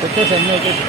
పెట్టేసి అన్నీ వచ్చేసి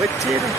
వచ్చేది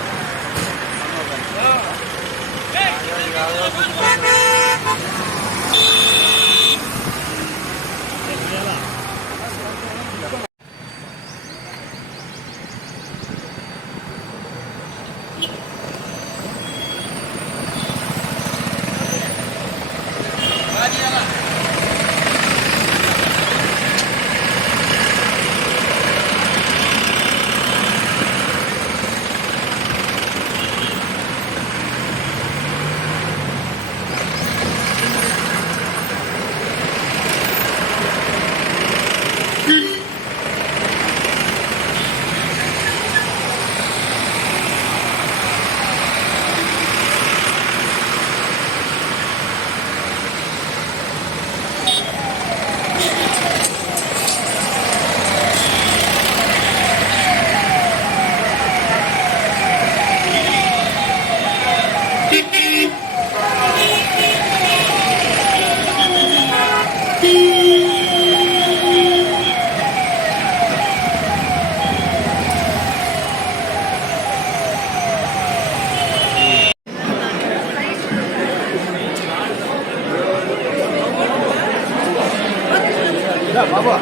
బాబా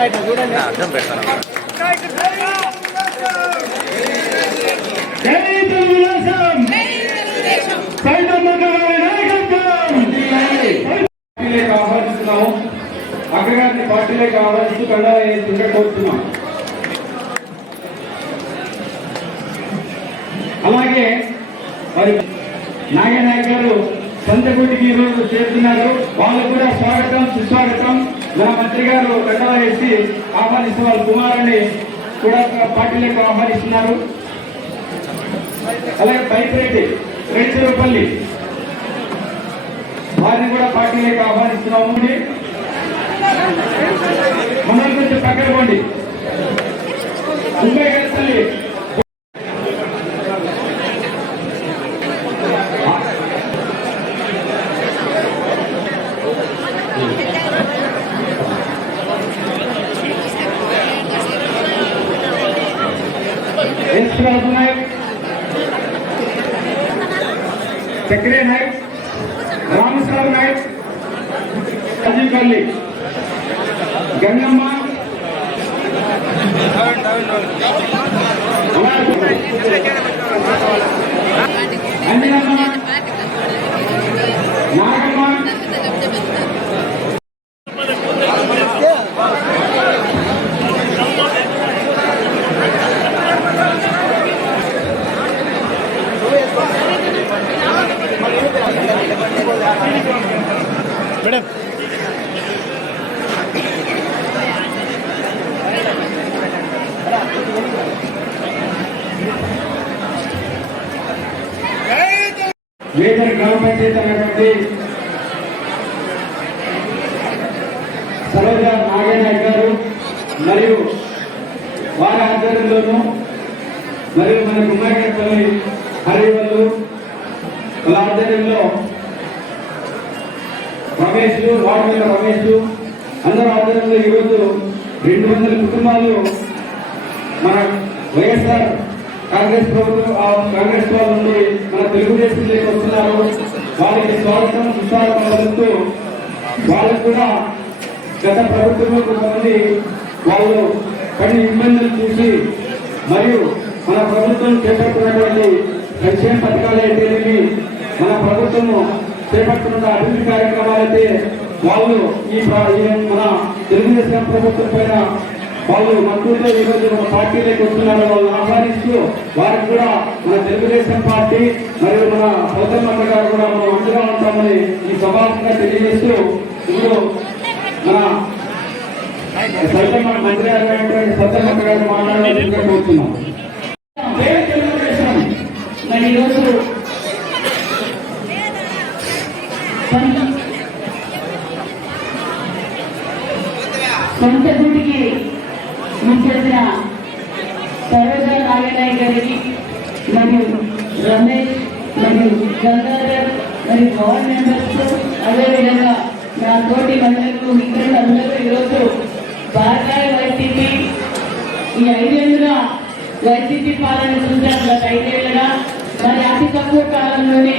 అర్థం పెడతాను. ఆహ్వానిస్తున్నాము. అగ్రగారిని పార్టీలోకి ఆహ్వానిస్తూ కండా కోరుతున్నాం. అలాగే మరి నాగనాయక్ గారు సంతగుడికి ఈరోజు చేరుతున్నారు. వాళ్ళు కూడా స్వాగతం సుస్వాగతం. మన మంత్రి గారు కండా వేసి ఆహ్వానిస్తూ వాళ్ళ కుమారుని కూడా పార్టీలోకి ఆహ్వానిస్తున్నారు. అలాగే పైపరెడ్డి రేచరపల్లి వారిని కూడా పార్టీలోకి ఆహ్వానిస్తున్నాము. మనం కొంచెం పక్కన పోండి. ముంబై తల్లి రాజు నాయక్, చక్రే నాయక్, రామస్వామి నాయక్, రాజీవ్ కల్లి, గంగమ్మ, అంజనమ్మ, నాగమ్మ, మేడం వేదన గ్రామ పంచాయతీ అనేటువంటి సరోజ నాగనాయక్ గారు మరియు వారి ఆధ్వర్యంలోనూ మరియు మన గుమ్మడిపల్లి హరివల్లు వాళ్ళ ఆధ్వర్యంలో రమేష్ వార్డుల రమేష్ అందరూ ఆధ్వర్యంలో ఈరోజు 200 కుటుంబాలు మన వైఎస్ఆర్ కాంగ్రెస్ ప్రభుత్వం కాంగ్రెస్ వాళ్ళు నుండి మన తెలుగుదేశంలోకి వస్తున్నారు. వాళ్ళకి స్వాగతం సుస్వాగతం పలుకుతూ వాళ్ళకు కూడా గత ప్రభుత్వంలో కొంతమంది వాళ్ళు పని ఇబ్బందులు చూసి మరియు మన ప్రభుత్వం చేపడుతున్నటువంటి సంక్షేమ పథకాలు అయితేనేమి మన ప్రభుత్వము చేపడుతున్న అభివృద్ధి కార్యక్రమాలైతే వాళ్ళు మన తెలుగుదేశం ప్రభుత్వం పైన వాళ్ళు మద్దతుతో ఈరోజు మన పార్టీలోకి వస్తున్నారు. వాళ్ళు ఆహ్వానిస్తూ వారికి కూడా మన తెలుగుదేశం పార్టీ మరియు మన సౌతమ్మ గారు కూడా మనం అండగా ఉంటామని ఈ సభాముఖంగా తెలియజేస్తూ ఇప్పుడు మన సౌతమ్మ మంత్రి గారు సౌతమ్మ గారు మాట్లాడాలని కోరుతున్నాం. మరి ఈరోజు సొంత గుడికి ముఖ్యమైన సరోజ నాగనాయక్ గారికి మరియు రమేష్ మరియు గంగాధర్ మరియు పవర్ మెంబర్స్ అదేవిధంగా నా తోటి మహిళలకు మిత్రులు అందరూ ఈరోజు బార్కాయ వైసీపీ ఈ 5 ఏళ్ళుగా వైసీపీ పాలన చూసారు. గత 5 ఏళ్ళుగా మరి అతి తక్కువ కాలంలోనే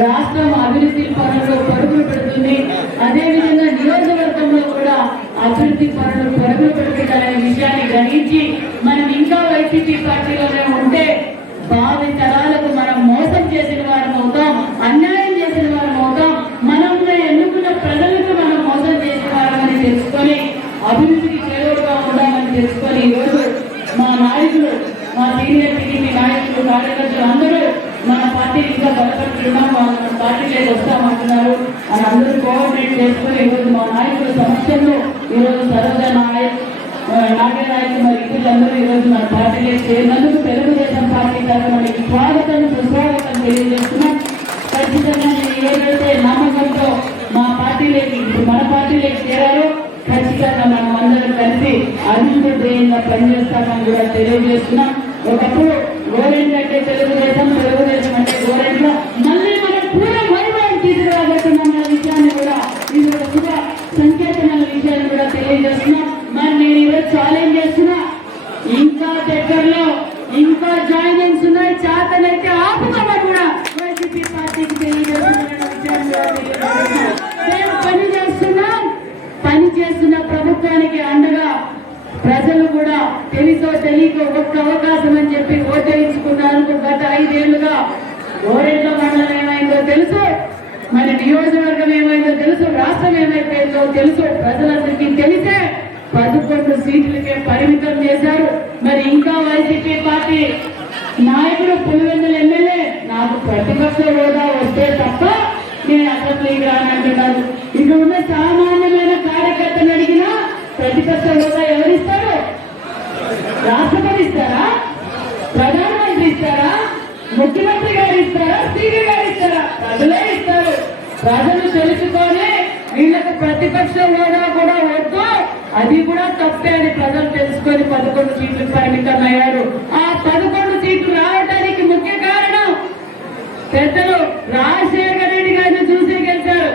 రాష్ట్రం అభివృద్ధి పనులు పరుగులు పెడుతుంది. అదేవిధంగా నియోజకవర్గంలో కూడా అభివృద్ధి పనులు పరుగులు పెడుతుందనే విషయాన్ని గ్రహించి మనం ఇంకా వైసీపీ పార్టీలోనే ఉంటే భావి తరాలకు మనం మోసం చేసిన వారం అవుతాం, అన్యాయం చేసిన వారం అవుతాం. మనం ఎన్నుకున్న ప్రజలకు మనం మోసం చేసిన వారమని తెలుసుకొని అభివృద్ధికి చేరువుగా ఉండాలని తెలుసుకొని ఈరోజు మా నాయకులు, మా సీనియర్ టీడీపీ నాయకులు, కార్యకర్తలు అందరూ మన పార్టీని ఇంకా బలపడుతున్నాం, మన పార్టీలోకి వస్తామంటున్నారు అని అందరూ కోఆర్డినేట్ చేసుకుని ఈరోజు మా నాయకుల సమక్షంలో ఈరోజు సరోజ నాగనాయక్ మరి ఇతరులందరూ ఈరోజు మన పార్టీలోకి చేరినందుకు తెలుగుదేశం పార్టీ తరఫున స్వాగతం సుస్వాగతం తెలియజేస్తున్నాం. ఖచ్చితంగా నేను ఏదైతే నమ్మకంతో మా పార్టీలోకి మన పార్టీలోకి చేరారో ఖచ్చితంగా మనం అందరం కలిసి అభివృద్ధి ధ్యేయంగా పనిచేస్తామని కూడా తెలియజేస్తున్నాం. ఒకప్పుడు గోరెంట్ అంటే తెలుగుదేశం అంటే గోరెంట్లో మళ్ళీ మనం పూర్వ వైభవం తీసుకురాబోతున్న విషయాన్ని కూడా ఇది శుభ సంకేతమైన విషయాన్ని కూడా తెలియజేస్తున్నాం. మరి నేను ఈరోజు ఛాలెంజ్ చేస్తున్నా, ఇంకా దగ్గరలో ఇంకా జాయినింగ్స్ ఉన్నాయి, చేతనైతే ఆపుకోమని కూడా వైసీపీ పార్టీకి తెలియజేస్తున్న విషయాన్ని కూడా తెలియజేస్తున్నాం. మేము పని చేస్తున్న ప్రభుత్వానికి అండగా ప్రజలు కూడా తెలుసో తెలియక ఒక్క అవకాశం అని చెప్పి ఓటేయించుకున్నందుకు గత 5 ఏళ్లుగా గోరెంట్ల మండలం ఏమైందో తెలుసు, మన నియోజకవర్గం ఏమైందో తెలుసు, రాష్ట్రం ఏమైపోయిందో తెలుసు. ప్రజలందరికీ తెలిసే 11 సీట్లకే పరిమితం చేశారు. మరి ఇంకా వైసీపీ పార్టీ నాయకుడు పులివెందుల ఎమ్మెల్యే నాకు ప్రతిపక్ష హోదా వస్తే తప్ప నేను అసెంబ్లీకి రానంటున్నారు. ఇక ఉన్న సామాన్యమైన కార్యకర్తను అడిగినా ప్రతిపక్ష హోదా ఎవరిస్తారు? రాష్ట్రపతి ఇస్తారా? ప్రధానమంత్రి ఇస్తారా? ముఖ్యమంత్రి గారు ఇస్తారా? స్పీకర్ గారు ఇస్తారా? ప్రజలే ఇస్తారు. ప్రజలు తెలుసుకొని వీళ్ళకు ప్రతిపక్ష హోదా కూడా వద్దు, అది కూడా తప్పే అని ప్రజలు తెలుసుకొని 11 సీట్లు పరిమితం అయ్యారు. ఆ 11 సీట్లు రావడానికి ముఖ్య కారణం పెద్దలు రాజశేఖర రెడ్డి గారిని చూసి గెలిచారు,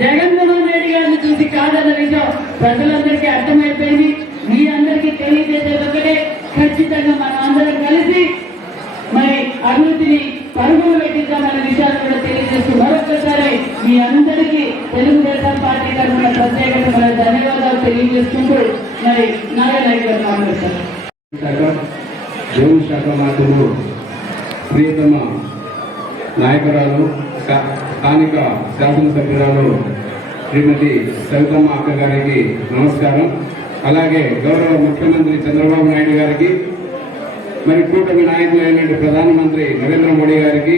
జగన్మోహన్ రెడ్డి గారిని చూసి కాదన్న విషయం ప్రజలందరికీ అర్థమైపోయింది. మీ అందరికీ తెలియజేసేది ఒకటే, ఖచ్చితంగా మనం అందరం కలిసి మరి అభివృద్ధిని పరుగులు పెట్టిద్దామన్న విషయాన్ని కూడా తెలియజేస్తూ మరొకసారి మీ అందరికీ తెలుగుదేశం పార్టీ తరఫున ప్రత్యేకమైన ధన్యవాదాలు తెలియజేసుకుంటూ మరి నాగనాయక్ గారు మాట్లాడతారు. దేవుని శాఖ మాటలు ప్రియతమ నాయకురాలు స్థానిక శాసనసభ్యురాలు శ్రీమతి సవితమ్మ అక్క గారికి నమస్కారం. అలాగే గౌరవ ముఖ్యమంత్రి చంద్రబాబు నాయుడు గారికి, మరి కూటమి నాయకులైన ప్రధానమంత్రి నరేంద్ర మోడీ గారికి,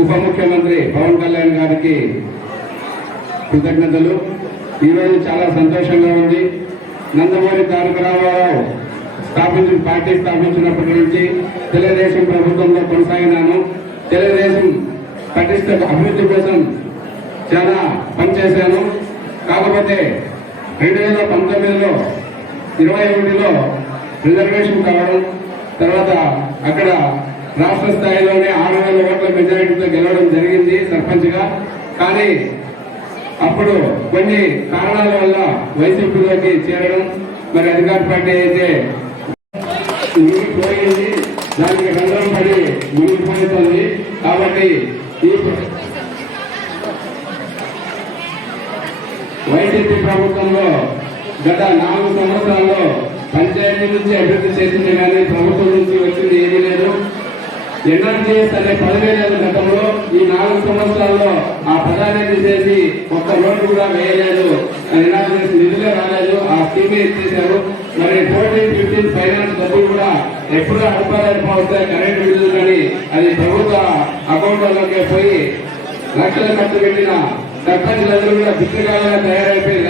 ఉప ముఖ్యమంత్రి పవన్ కళ్యాణ్ గారికి కృతజ్ఞతలు. ఈరోజు చాలా సంతోషంగా ఉంది. నందమూరి తారక రామారావు పార్టీ స్థాపించినప్పటి నుంచి తెలుగుదేశం ప్రభుత్వంలో కొనసాగినాను. తెలుగుదేశం పటిష్ట అభివృద్ధి కోసం చాలా పనిచేశాను. కాకపోతే 2019లో 21లో రిజర్వేషన్ కావడం, తర్వాత అక్కడ రాష్ట్ర స్థాయిలోనే 6,000 ఓట్ల మెజారిటీతో గెలవడం జరిగింది సర్పంచ్గా. కానీ అప్పుడు కొన్ని కారణాల వల్ల వైసీపీలోకి చేరడం, మరి అధికార పార్టీ అయితే మునిగిపోయింది, దానికి రంధ్రం పడి మునిగిపోతుంది. కాబట్టి ఈ వైసీపీ ప్రభుత్వంలో గత 4 సంవత్సరాల్లో పంచాయతీ నుంచి అభివృద్ధి చేసింది కానీ ప్రభుత్వం నుంచి వచ్చింది ఏమీ లేదు. ఎన్ఆర్జీఎస్ అనే పదవీ లేదు గతంలో. ఈ 4 సంవత్సరాల్లో ఆ పదాన్ని చేసి ఒక్క రోడ్డు కూడా వేయలేదు. ఎన్ఆర్జీఎస్ నిధులే రాలేదు, ఆ స్కీమే ఇచ్చేశారు. మరి 14-15 ఫైనాన్స్ డబ్బులు కూడా ఎప్పుడు అడుపాలైపోతాయి కరెంటు బిల్లులు, కానీ అది ప్రభుత్వ అకౌంట్లలోకి పోయి లక్షలు ఖర్చు పెట్టిన సర్పంచ్లందరూ కూడా బిచ్చగాళ్ళగా తయారైపోయి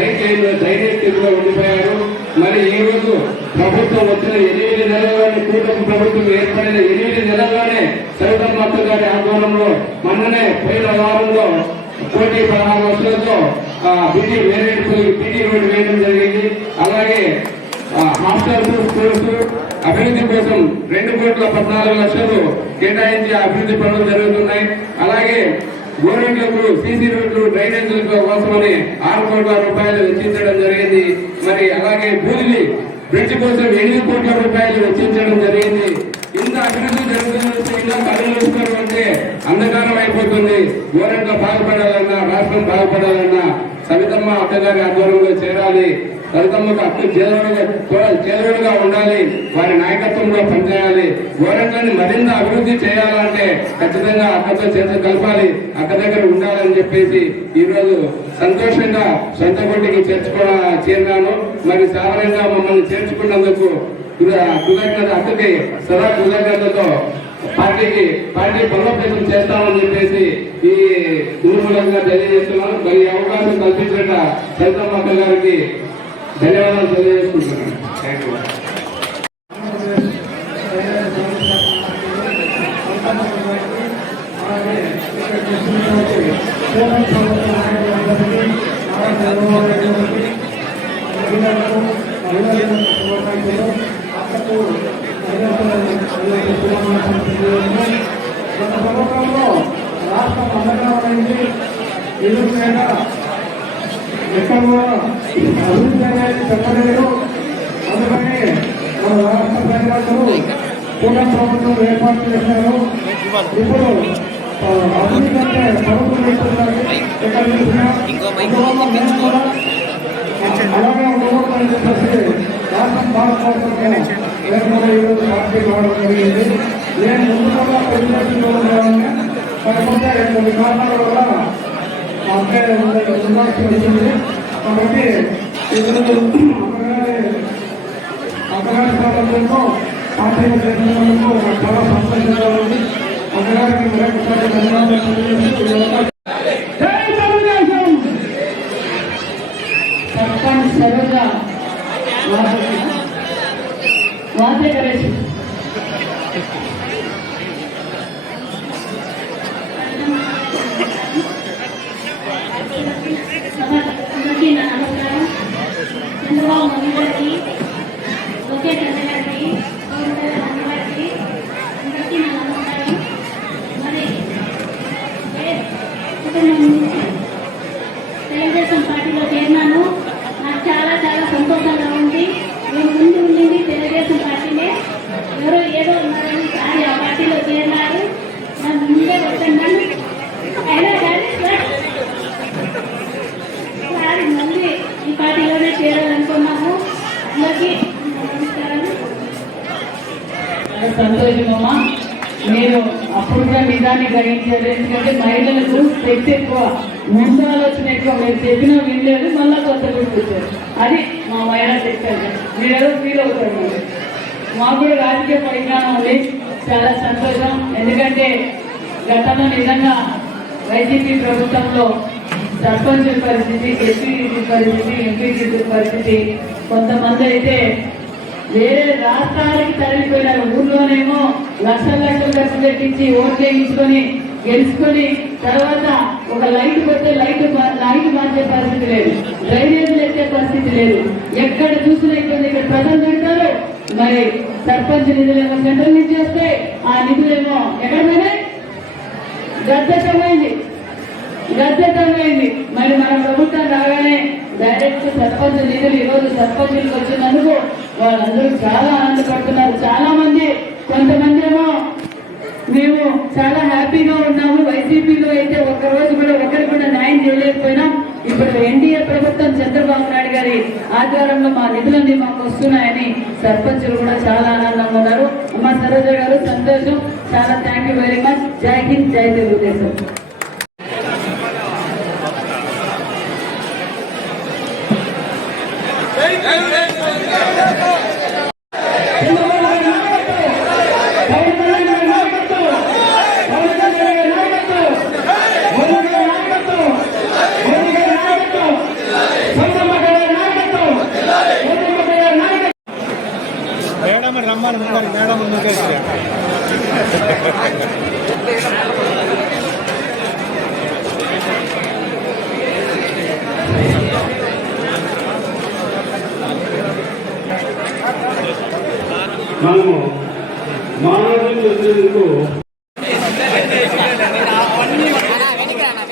డ్రైనేజ్ కిందలో ఉండిపోయారు. మరి ఈ రోజు ప్రభుత్వం వచ్చిన 8 నెలల్లోనే, కూటమి ప్రభుత్వం ఏర్పడిన 8 నెలల్లోనే సవితమ్మ అక్క గారి ఆధ్వర్యంలో మొన్ననే పోయిన వారంలో 1,16,00,000తో బీటీ రోడ్డు వేయడం జరిగింది. అలాగే హాస్టల్స్, స్కూల్స్ అభివృద్ధి కోసం 2,14,00,000 కేటాయించి అభివృద్ధి పనులు జరుగుతున్నాయి. అలాగే గోరెంట్లకు సీసీ రోడ్లు, డ్రైనేజీల కోసమని 6 కోట్ల రూపాయలు వెచ్చించడం జరిగింది. మరి అలాగే బూదిలి బ్రిడ్జ్ కోసం 8 కోట్ల రూపాయలు వెచ్చించడం జరిగింది. ఇంత అభివృద్ధి జరుగుతుంది, ఇంకా కళ్ళు చూసుకోవడం అంటే అంధకారం అయిపోతుంది. గోరెంట్ల బాగుపడాలన్నా, రాష్ట్రం బాగుపడాలన్నా సవితమ్మ అక్క గారి ఆధ్వర్యంలో చేరాలి. సవితమ్మకు అక్క చేదోడుగా ఉండాలి, వారి నాయకత్వంలో పనిచేయాలి. గోరెంట్లని మరింత అభివృద్ధి చేయాలంటే ఖచ్చితంగా అక్కతో చేతులు కలపాలి, అక్క దగ్గర ఉండాలని చెప్పేసి ఈరోజు సంతోషంగా సొంత కొట్టికి చేరినాను. మరి సాధారణంగా మమ్మల్ని చేర్చుకున్నందుకు కృతజ్ఞత, అక్కకి సదా కృతజ్ఞతతో పార్టీ బలోపేతం చేస్తామని చెప్పేసి ఈ మూలంగా తెలియజేస్తున్నాను. మరి అవకాశం కల్పించిన సవితమ్మ అక్క గారికి ధన్యవాదాలు తెలియజేసుకుంటున్నాను. Thank you. గత సంవత్సరంలో రాష్ట్రం అందమైంది, ఎక్కడ అభివృద్ధి అనేది చెప్పలేదు. అందుకని మన రాష్ట్ర ప్రజలందరూ కూటమి ప్రభుత్వం ఏర్పాటు చేశారు. ఇప్పుడు అభివృద్ధి అంటే ప్రభుత్వం చేస్తున్నారు. ఇక్కడ అలాగే ఉండకూడదని చెప్పేసి రాష్ట్ర పార్టీ రావడం జరిగింది. నేను ముందు కూడా ప్రెసిడెంట్లో ఉండేవాడిని, కాకపోతే కొన్ని కారణాల వల్ల అప్పుడే ఉండాల్సి వచ్చింది. కాబట్టి అగ్రహారంలో పార్టీలో చేసినందుకు నాకు చాలా సంతోషంగా ఉంది. అగ్రహారానికి మరొకసారి ధన్యవాదాలు తెలియజేస్తూ सरपंच सरोजा वादे करे నమస్కారం. చంద్రబాబు మోదీ గారికి, లోకేష్ అన్న గారికి, అన్న గారికి అందరికీ నా నమస్కారం. మరి తెలుగుదేశం పార్టీలో చేరినాను. నాకు చాలా చాలా సంతోషంగా ఉంది. నేను ముందు ఉండింది తెలుగుదేశం పార్టీనే. ఎవరో ఏదో ఉన్నారని సారి ఆ పార్టీలో చేరినారు. నన్ను ముందే వస్తున్నాను. అయినా కానీ సారి మళ్ళీ ఈ పార్టీలోనే చేరాలనుకున్నాము. అందరికీ నమస్కారం. సంతోషమమ్మా. నేను అప్పుడుగా నిజాన్ని గ్రహించారు. ఎందుకంటే మహిళలకు శక్తి ఎక్కువ, ముందు ఆలోచన ఎక్కువ. మీరు చెప్పినా వినలేదు, మళ్ళా కొత్త గుర్తొచ్చారు. అది మా మహిళా శక్తి అంటే. మీరు ఏదో ఫీల్ అవుతారు. మరి మాకు కూడా రాజకీయ పరిజ్ఞానం ఉంది. చాలా సంతోషం. ఎందుకంటే గతంలో నిజంగా వైసీపీ ప్రభుత్వంలో సర్పంచ్ పరిస్థితి, ఎస్పీ పరిస్థితి, ఎంపీసీ పరిస్థితి, కొంతమంది అయితే వేరే రాష్ట్రాలకి తరలిపోయినారు. ఊర్లోనేమో లక్షల ఖర్చు పెట్టించి ఓట్లు వేయించుకొని గెలుచుకొని తర్వాత ఒక లైట్ పోతే లైట్ మార్చే పరిస్థితి లేదు, డ్రైనేజీలు ఎత్తే పరిస్థితి లేదు. ఎక్కడ చూసినా ఇక్కడ ప్రజలు తింటారు. మరి సర్పంచ్ నిధులేమో సెంట్రల్ నుంచి వస్తే ఆ నిధులేమో ఎక్కడ పోయినాయి? గద్దెకమైంది. మరి మన ప్రభుత్వం రాగానే డైరెక్ట్ సర్పంచ్ నిధులు ఈరోజు సర్పంచులకు వచ్చినందుకు వాళ్ళందరూ చాలా ఆనందపడుతున్నారు. చాలా మంది, కొంతమంది ఏమో మేము చాలా హ్యాపీగా ఉన్నాము. వైసీపీలో అయితే ఒక్కరోజు కూడా ఒకరికి కూడా న్యాయం చేయలేకపోయినాం. ఇప్పుడు ఎన్డీఏ ప్రభుత్వం చంద్రబాబు నాయుడు గారి ఆధ్వర్యంలో మా నిధులన్నీ మాకు వస్తున్నాయని సర్పంచులు కూడా చాలా ఆనందంగా ఉన్నారు. అమ్మ సరోజ గారు సంతోషం. చాలా థ్యాంక్ యూ వెరీ మచ్. జై హింద్, జై తెలుగుదేశం. మేడం రమ్మని మేడం మనము మానవులు వచ్చేందుకు వెనక్కి రానా